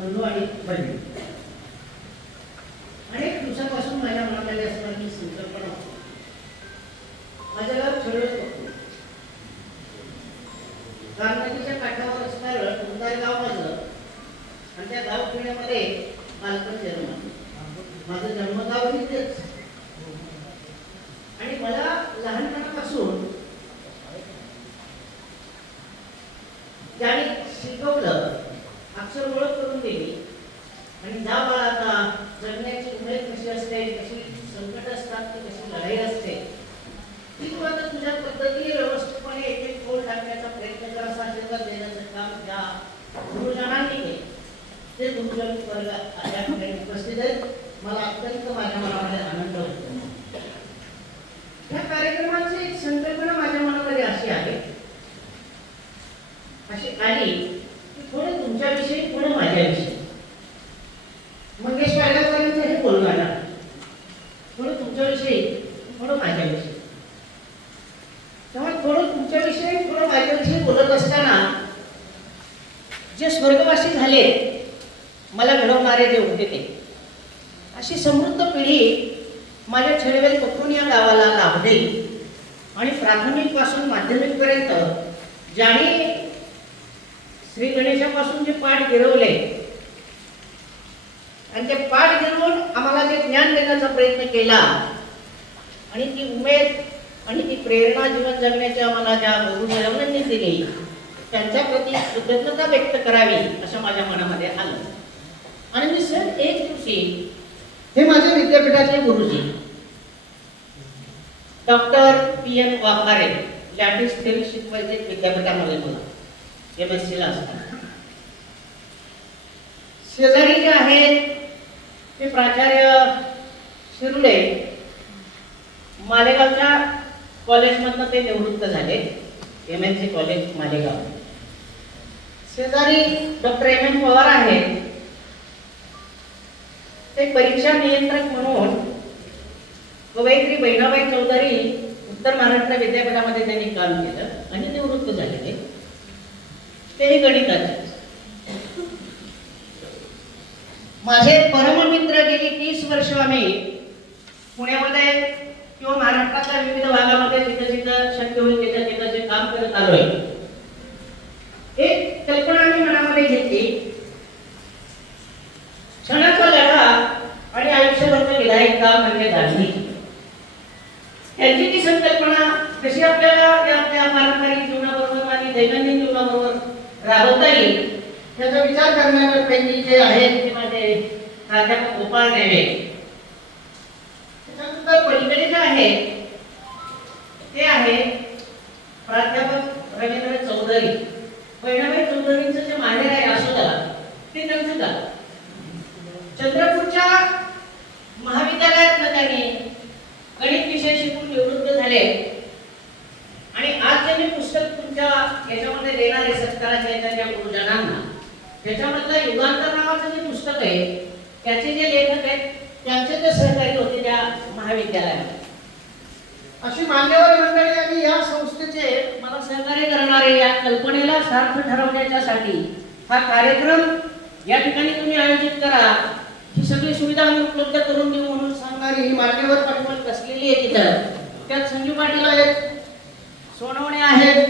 बंधू आणि बहिणी अनेक दिवसापासून माझ्या मनामध्ये असणारी संकल्पना होती. माझं गाव खेळत होतं गारनदीच्या काठावर असणारं टुंगार गाव माझं आणि त्या गावखेड्यामध्ये बालपण जन्म माझं जन्मगावही तेच आणि मला लहानपणापासून त्याने शिकवलं अक्षर ओळख करून दिली आणि जा बाळा आता जगण्याची उमेद कशी असते कशी संकट असतात ती कशी लढाई असते ती तू आता तुझ्या पद्धतीने व्यवस्थितपणे एक एक गोल टाकण्याचा प्रयत्न कर असा आशीर्वाद देण्याचं काम त्या गुरुजनांनी केलं ते गुरुजन वर्ग या ठिकाणी उपस्थित आहेत. मला अत्यंत माझ्या मनामध्ये आनंद होतो. ह्या कार्यक्रमाची एक संकल्पना माझ्या मनामध्ये अशी आहे. अशी आली की थोडं तुमच्याविषयी थोडं माझ्याविषयी पाठ गिरवले. आणि ते पाठ गिरवून आम्हाला जे ज्ञान देण्याचा प्रयत्न केला. आणि ती उमेद आणि ती प्रेरणा जीवन जगण्याची आम्हाला ज्या गुरुजनांनी दिली. त्यांच्या प्रती कृतज्ञता व्यक्त करावी असं माझ्या मनामध्ये आलं. आणि मी सर एक दिवशी हे माझे विद्यापीठाचे गुरुजी doctor P N Wakare lattice theory शिकवायचे विद्यापीठामध्ये मला एम एस सीला असतात. शेजारी जे आहेत ते प्राचार्य शिरुले मालेगावच्या कॉलेजमधनं ते निवृत्त झाले M N C college Malegaon. शेजारी डॉक्टर एम एन पवार आहेत. ते परीक्षा नियंत्रक म्हणून कवयित्री बहिणाबाई चौधरी उत्तर महाराष्ट्र विद्यापीठामध्ये त्यांनी काम केलं आणि निवृत्त झालेले. तेही गणिताचे. माझे परममित्र गेली तीस वर्ष आम्ही पुण्यामध्ये किंवा महाराष्ट्रातल्या विविध भागामध्ये जिथं जिथं शक्य होईल तिथं तिथं जे काम करत आलोय. एक कल्पना आम्ही मनामध्ये घेतली. क्षणाचा लढा आणि आयुष्यभर गेला एक काम म्हणजे गांधी. त्यांची ती संकल्पना कशी आपल्याला त्या आपल्या पारंपरिक जीवनाबरोबर आणि दैनंदिन जीवनाबरोबर राबवता येईल त्याचा विचार करणारे पैकी जे आहेत ते माझे प्राध्यापक गोपाळ नेवे त्याच्यानंतर पलीकडे जे आहे. ते आहे प्राध्यापक रवींद्र चौधरी. बहिणाबाई चौधरींचं जे माहेर आहे आसोदा ते त्यांचं गाव. चंद्रपूरच्या महाविद्यालयातनं त्यांनी गणित विषय शिकून निवृत्त झाले. आणि आज त्यांनी पुस्तक तुमच्या याच्यामध्ये देणारे आहे सत्काराच्या गुरुजनांना. त्याच्यामधलं युगांतर नावाचं जे पुस्तक आहे त्याचे जे लेखक आहेत त्यांचे ते सहकारी होते त्या महाविद्यालयात अशी मान्यवर मंडळी आणि या संस्थेचे. मला सहकार्य करणारे या कल्पनेला सार्थ ठरवण्याच्यासाठी हा कार्यक्रम या ठिकाणी तुम्ही आयोजित करा. ही सगळी सुविधा आम्ही उपलब्ध करून देऊ म्हणून सांगणारी ही मान्यवर पाठवण कसलेली आहे तिथं? त्यात संजू पाटील आहेत सोनवणे आहेत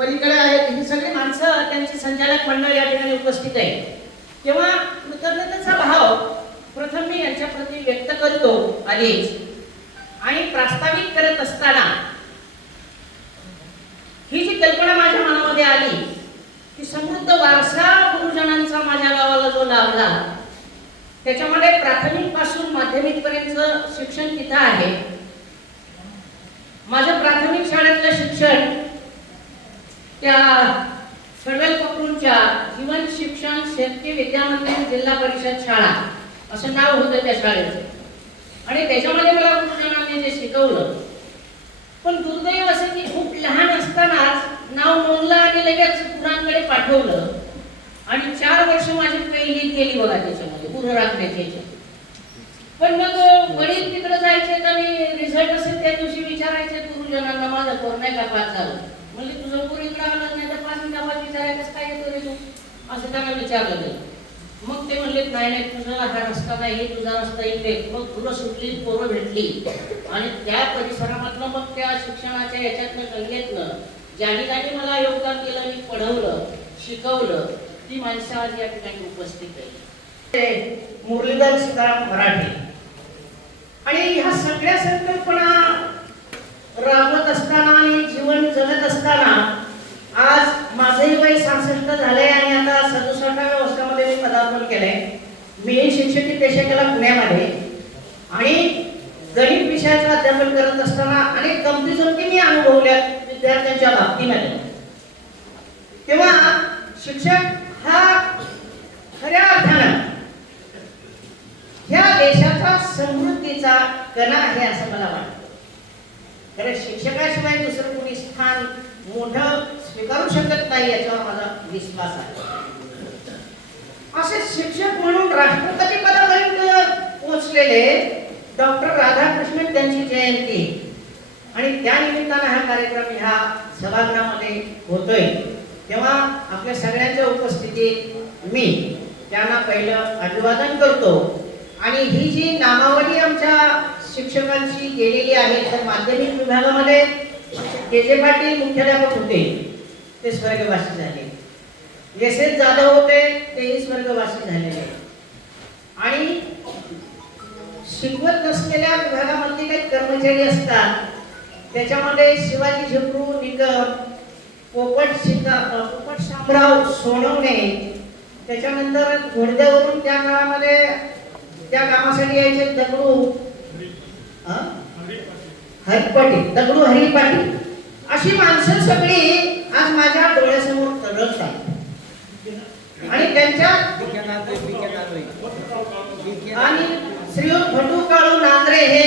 पलीकडे आहेत. ही सगळी माणसं त्यांची संचालक मंडळ या ठिकाणी उपस्थित आहे. तेव्हा कृतज्ञतेचा भाव प्रथम मी यांच्या प्रती व्यक्त करतो आधीच. आणि प्रास्ताविक करत असताना ही जी कल्पना माझ्या मनामध्ये आली की समृद्ध वारसा गुरुजनांचा माझ्या गावाला जो लाभला त्याच्यामध्ये प्राथमिकपासून माध्यमिक पर्यंत शिक्षण तिथं आहे. माझं प्राथमिक शाळेतलं शिक्षण त्या फडवेल पकडूंच्या जीवन शिक्षण शेतकी विद्यामंदिर जिल्हा परिषद शाळा असं नाव होतं त्या शाळेचं. आणि त्याच्यामध्ये मला गुरुजनांनी जे शिकवलं पण दुर्दैव असं की खूप लहान असतानाच नाव नोंदलं आणि लगेच गुरांकडे पाठवलं. आणि चार वर्ष माझी पहिली केली बघा त्याच्यामध्ये गुरु राखण्याच्या पण मग वडील तिकडे जायचे आणि रिझल्ट असेल त्या दिवशी विचारायचे गुरुजनांना माझा पोर नाही का पास झालं. म्हणजे तुझं पोर इकडे आलं नाही तर पाच मिनिटात विचारायचं काय येतो रे तू? असं त्यांना विचारलं गेलं मग ते म्हणले नाही नाही तुझा हा रस्ता नाही तुझा रस्ता इकडे मग तुला सुटली पोरं भेटली. आणि त्या परिसरामधनं मग त्या शिक्षणाच्या याच्यातनं कल्गेतनं ज्या ठिकाणी मला योगदान केलं मी पढवलं शिकवलं ती माणसं आज या ठिकाणी उपस्थित आहे मुरलीधर सीताराम मराठे. आणि ह्या सगळ्या संकल्पना राबवत असताना आणि जीवन जगत असताना आज माझंही वय सहासष्ट झालंय आणि आता सदुसष्टाव्या वर्षामध्ये मी पदार्पण केलंय. मी शिक्षकी पेशा केला पुण्यामध्ये. आणि गणित विषयाचं अध्यापन करत असताना अनेक गमती जमती मी अनुभवल्या विद्यार्थ्यांच्या बाबतीमध्ये. तेव्हा शिक्षक हा खऱ्या अर्थानं ह्या देशाचा समृद्धीचा कणा आहे असं मला वाटतं. कारण शिक्षकाशिवाय दुसरं कोणी स्थान मोठं स्वीकारू शकत नाही याच्यावर माझा विश्वास आहे. असे शिक्षक म्हणून राष्ट्रपती पदापर्यंत पोहोचलेले डॉक्टर राधाकृष्णन त्यांची जयंती. आणि त्या निमित्तानं हा कार्यक्रम ह्या सभागृहामध्ये होतोय. तेव्हा आपल्या सगळ्यांच्या उपस्थितीत मी त्यांना पहिलं अभिवादन करतो. आणि ही जी नामावली आमच्या शिक्षकांची गेलेली आहे तर माध्यमिक विभागामध्ये के जे पाटील मुख्याध्यापक होते ते स्वर्गवासी झाले. एस एस जाधव होते तेही स्वर्गवासी झालेले. आणि शिकवत नसलेल्या विभागामधले काही कर्मचारी असतात त्याच्यामध्ये शिवाजी झेपरू निकम पोपट शिका पोपट शामराव सोनवणे त्याच्यानंतर घोडद्यावरून त्या काळामध्ये त्या कामासाठी यायचे दगडू हं? हरिपाटील दगडू हरिपाटील अशी माणसं सगळी आज माझ्या डोळ्यासमोर तरळत आहेत आणि त्यांच्या आणि श्रीयुत भटू काळू नांद्रे हे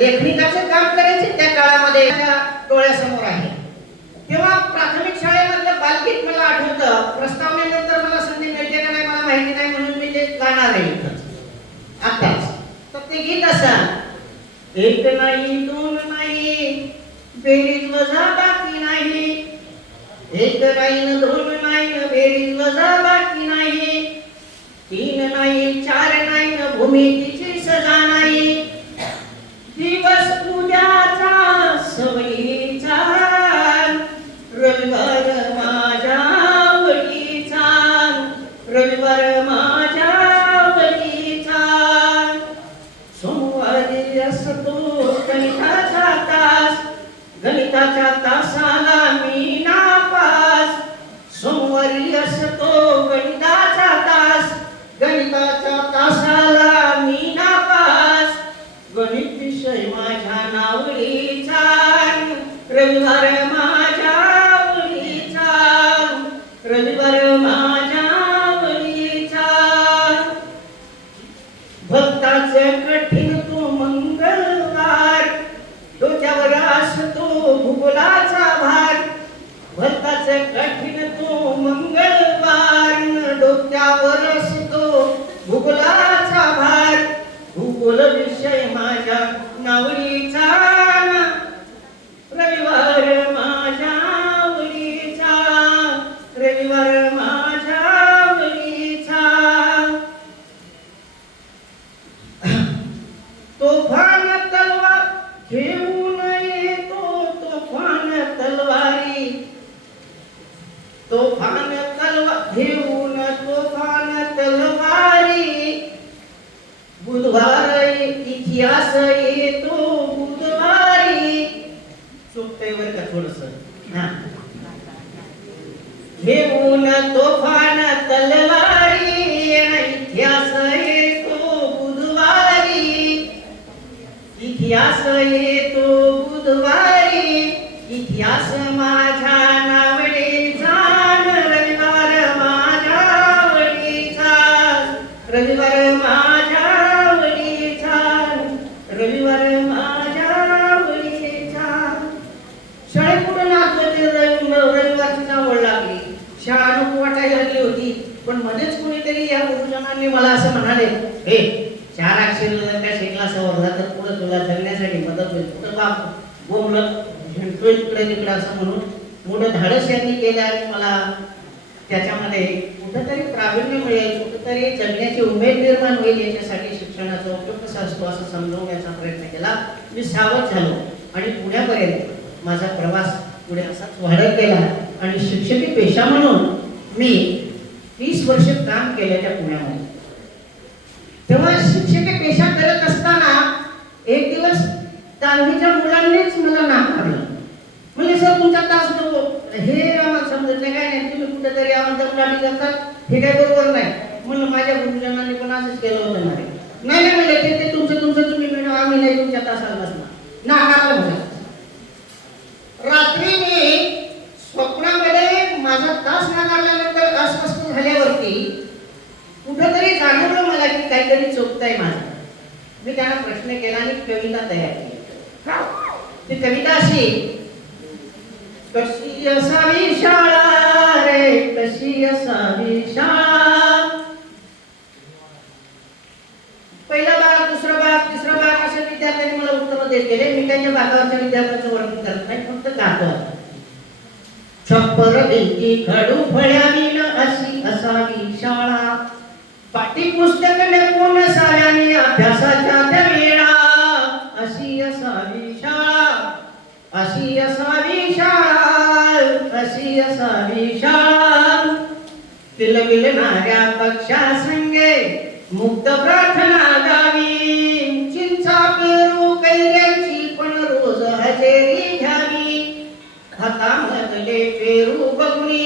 लेखनिकाचं काम करायचे त्या काळामध्ये डोळ्यासमोर आहे. तेव्हा प्राथमिक शाळेमधलं बालगीत मला आठवतं. प्रस्तावनेनंतर मला संधी मिळते का नाही मला माहिती नाही म्हणून मी ते गाणार आहे इथं. गीत असा. एक नाही दोन नाही बेरीज वजा बाकी नाही. एक नाही न दोन नाही न बेरीज वजा बाकी नाही. तीन नाही चार नाही न भूमितीची गणिताच्या तासाला भक्ताचे कठीण तो मंगळवार डोक्यावर असतो. भूगोलाचा भार भूगोल विषय माझ्या नावडीचा तोफान तलवार घेऊन तोफान तलवारी. बुधवार इतिहास येतो बुधवारी. चुकतंय वर का थोडस. घेऊन तोफान तलवारी इतिहास येतो बुधवारी. इतिहास येतो बुधवारी इतिहास माझ्या नावडीचा रविवार माझ्या आवडीचा रविवार माझ्या आवडीचा रविवार माझ्या आवडीचा शाळेपुढे नाचवते रविवारची आवड लागली शाळा नको वाटायला लागली होती पण मध्येच कोणीतरी या गुरुजनांनी मला असं म्हणाले हे चार अक्षर जर का शिकला सवरला तर पुढे तुला जगण्यासाठी मदत होईल कुठं बाप बोंबलं झिंटतो इकडे तिकडे असं म्हणून मोठं धाडस यांनी केलं आणि मला त्याच्यामध्ये कुठंतरी प्रावीण्य मिळेल कुठंतरी जगण्याची उमेद निर्माण होईल याच्यासाठी शिक्षणाचा उपयोग कसा असतो असं समजवण्याचा प्रयत्न केला. मी सावध झालो आणि पुण्यापर्यंत माझा प्रवास पुढे असाच वाढत गेला. आणि शिक्षकी पेशा म्हणून मी तीस वर्ष काम केलं त्या पुण्यामध्ये. तेव्हा शिक्षकी पेशा करत असताना एक दिवस दहावीच्या मुलांनीच मला नाकारलं म्हणजे सर तुमचा तास नको. हे आम्हाला समजत नाही काय नाही तुम्ही कुठेतरी आम्हाला दमदाटी करतात. हे काय बरोबर नाही. म्हणलं माझ्या गुरुजनांनी पण असंच केलं होतं नाही नाही नाही म्हणलं ते ते तुमचं तुमचं तुम्ही मिळून आम्ही नाही तुमच्या तासाला बसणार नाकारलं म्हणलं रात्री मी स्वप्नामध्ये माझा तास नाकारल्यानंतर अस्वस्थ झाल्यावरती कुठंतरी जाणवलं मला की काहीतरी चुकतंय माझं. मी त्यांना प्रश्न केला आणि कविता तयार केली. ती कविता अशी कशी असावी शाळा रे कशी असावी शाळा? पहिला भाग दुसरा भाग तिसरा भाग अशा विद्यार्थ्यांनी मला उत्तर देत गेले. मी त्यांच्या भागावरच्या विद्यार्थ्यांचं वर्णन करत नाही फक्त गातो छप्पर एकी खडू फळ्यावीन अशी असावी शाळा. पाठी पुस्तक कोण साऱ्याने अभ्यासाच्या त्या वेळा. अशी असावी शाळा. अशी असावी अशी असावी शाळा किलबिलणाऱ्या पक्षा संगे मुक्त प्रार्थना गावी। चिंचा पेरू कैऱ्याची पण रोज हजेरी घ्यावी। हातामधले पेरू बघणी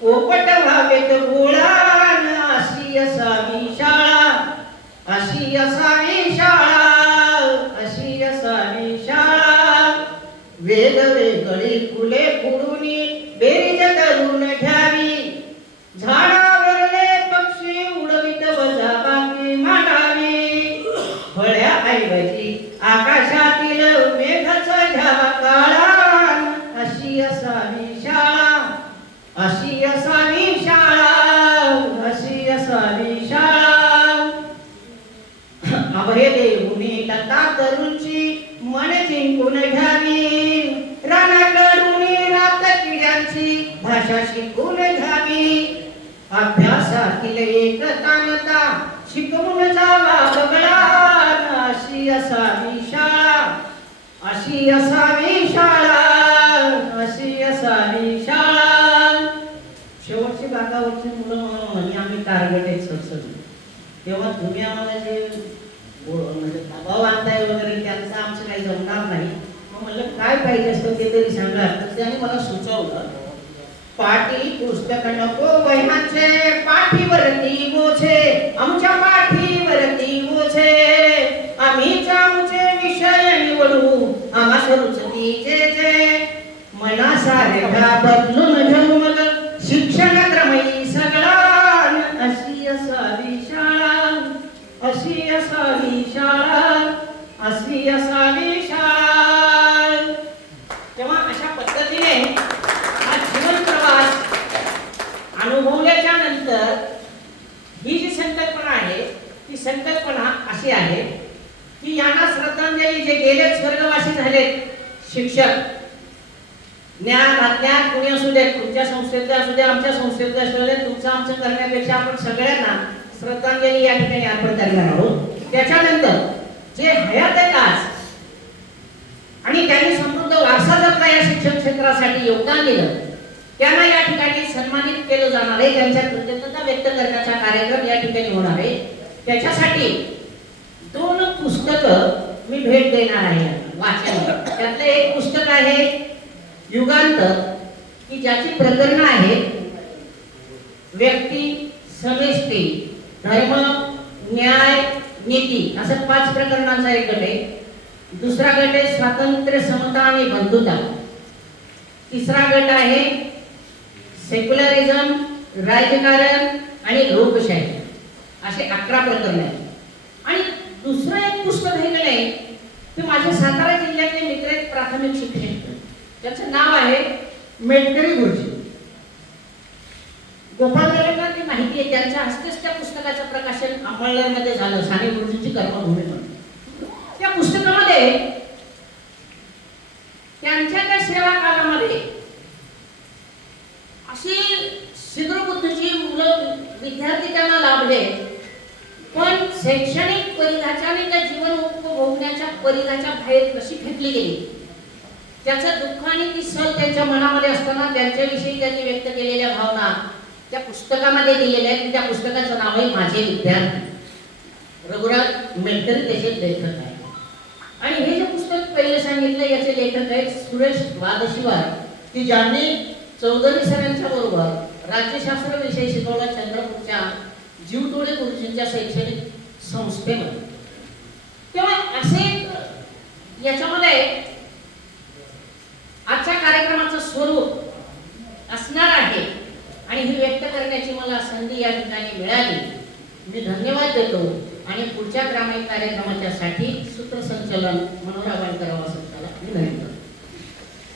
पोपट व्हावेत गोळान अशी असावी शाळा अशी असावी शाळा अशी असावी शाळा वेगवेगळी फुले अभ्यासातील एकतानता शिकवून जावा बगळा अशी असावी शाळा. अशी असावी शाळा अशी असावी शाळा. शेवटची भागावरची मुलं म्हणून आम्ही टार्गेट आहे सर तेव्हा तुम्ही आम्हाला जे म्हणजे दबाव आणताय वगैरे त्यांचं आमचं काही जमणार नाही. मग म्हणलं काय पाहिजे असतं ते तरी सांगा. तर त्याने मला सुचवलं. पाठी पुस्तक नको वह्यांचे पाठीवरती मोछे आमच्या पाठीवरती मोछे आम्हीच आमचे विषय निवडू आम्हा रुचती जे जे मनासारखा बदलून घेऊ मग शिक्षण क्रमही सगळा अशी असावी शाळा अशी असावी शाळा अशी असावी शाळा तेव्हा अशा पद्धतीने हा जीवन प्रवास अनुभवल्याच्या नंतर ही जी संकल्पना आहे ती संकल्पना अशी आहे की यांना श्रद्धांजली जे गेले स्वर्गवासी झाले शिक्षक ज्ञान अज्ञान कुणी असू दे तुमच्या संस्थेतले असू दे आमच्या संस्थेतले असू दे तुमचं आमचं करण्यापेक्षा आपण सगळ्यांना श्रद्धांजली या ठिकाणी अर्पण करणार आहोत. त्याच्यानंतर जे हयात आहेत आज आणि त्यांनी समृद्ध वारसा जपला या शिक्षण क्षेत्रासाठी योगदान दिलं त्यांना या ठिकाणी सन्मानित केलं जाणार आहे. त्यांच्या कृतज्ञता व्यक्त करण्याचा कार्यक्रम या ठिकाणी होणार आहे. त्याच्यासाठी दोन पुस्तकं मी भेट देणार आहे. वाचन. त्यातलं एक पुस्तक आहे युगांत की ज्याची प्रकरणं आहेत व्यक्ती समेष्टी धर्म न्याय नीती असं पाच प्रकरणांचा एक गट आहे. दुसरा गट आहे स्वातंत्र्य समता आणि बंधुता. तिसरा गट आहे सेक्युलरिझम राजकारण आणि लोकशाही. असे अकरा प्रकरण आहेत. आणि दुसरं एक पुस्तक हे आहे? ते माझ्या सातारा जिल्ह्यातले मित्र आहेत प्राथमिक शिक्षक. त्याचं नाव आहे मेटकरी गुरुजी. गोपाल देवेंद्रांची माहिती आहे त्यांच्या हस्तेच त्या पुस्तकाचं प्रकाशन अंमळनेरमध्ये झालं साने गुरुजींची कर्मभूमी म्हणून. त्या पुस्तकामध्ये त्यांच्या त्या सेवा कालामध्ये अशी शिद्रबुद्धीची मुलं विद्यार्थी त्यांना लाभले. पण शैक्षणिक परिघाच्या आणि त्या परिघाच्या बाहेर कशी फेकली गेली? त्याचं दुःख आणि ती सल त्यांच्या मनामध्ये असताना त्यांच्याविषयी त्यांनी व्यक्त केलेल्या भावना त्या पुस्तकामध्ये दिलेल्या आहेत. त्या पुस्तकाचं नाव आहे माझे विद्यार्थी. रघुराज मेहतरी त्याचे लेखक आहे आणि हे जे पुस्तक पहिले सांगितलं याचे लेखक आहेत सुरेश वादशिवाय. की ज्यांनी चौधरी सरांच्या बरोबर राज्यशास्त्र विषय शिकवला चंद्रपूरच्या जीवटोळे गुरुजींच्या शैक्षणिक संस्थेमध्ये. तेव्हा असे याच्यामध्ये आजच्या कार्यक्रमाचं स्वरूप असणार आहे. आणि ही व्यक्त करण्याची मला संधी या ठिकाणी मिळाली. मी धन्यवाद देतो. आणि पुढच्या ग्रामीण कार्यक्रमाच्या साठी सूत्रसंचलन मनोहर करावा असं त्याला विनंती